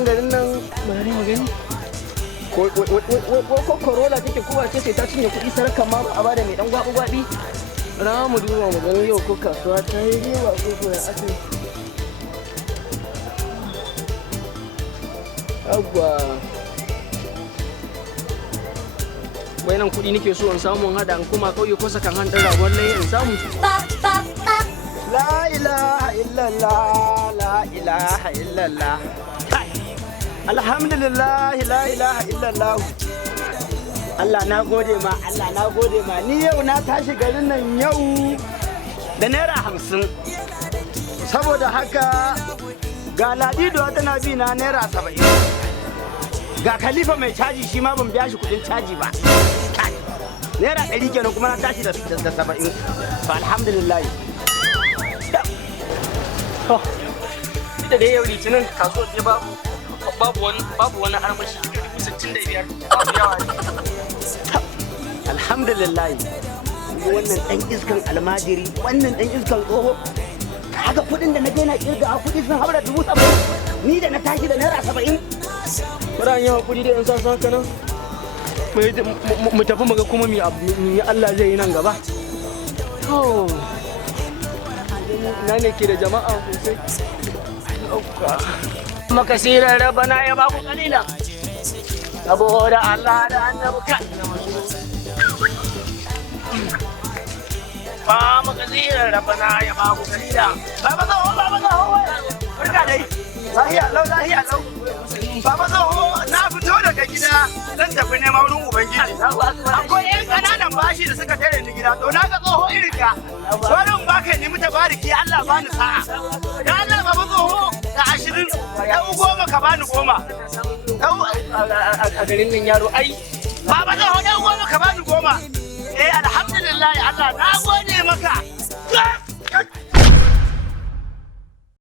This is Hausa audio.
matan garin nan bari mu gani ko Corolla take kowa ce sai ta cinye kuɗi sarakan ma ba a bada mai dan gwabi ra mu duba mu gani yau ko kasuwa ta yi riba ko ya ake agwa wai nan kuɗi nake so in samu hada in kuma kauye ko sakan han dan ragon lai in samu la ilaha illallah la ilaha illallah alhamdulillah la ilaha illallah Allah na gode ma Allah na gode ma ni yau na tashi garin nan yau da naira 50 saboda haka ga Ladido tana bi na naira 70 ga Khalifa mai caji shi ma ban biya shi kudin caji ba naira 100 kenan kuma na tashi da 70 to alhamdulillah to ita da yau litinin kasuwar ce babu wani armashi 65 babu yawa alhamdulillah wannan dan iskan almajiri wannan dan iskan tsoho kaga kudin da na ga na kirga kudi sun haura 70 ni da na tashi da naira 70 bara an yi hakuri da yan sasa haka nan mu tafi mu ga kuma mi Allah zai yi nan gaba to na ne ke da jama'a sosai makasirar rabana ya ba ku kalila saboda Allah da annabi kan ba makasirar rabana ya ba ku kalila baba zo barka dai lahiya lau baba zo na fito daga gida zan tafi neman wurin ubangiji akwai yan kananan bashi da suka tare ni gida to na ga tsoho irin ka bari in baka nemi tabariki Allah bani sa'a da Allah baba tsoho da 20 ɗan 10 ka bani 10 a garin nan yaro ai baba tsoho ɗan 10 ka bani 10 alhamdulillah Allah na gode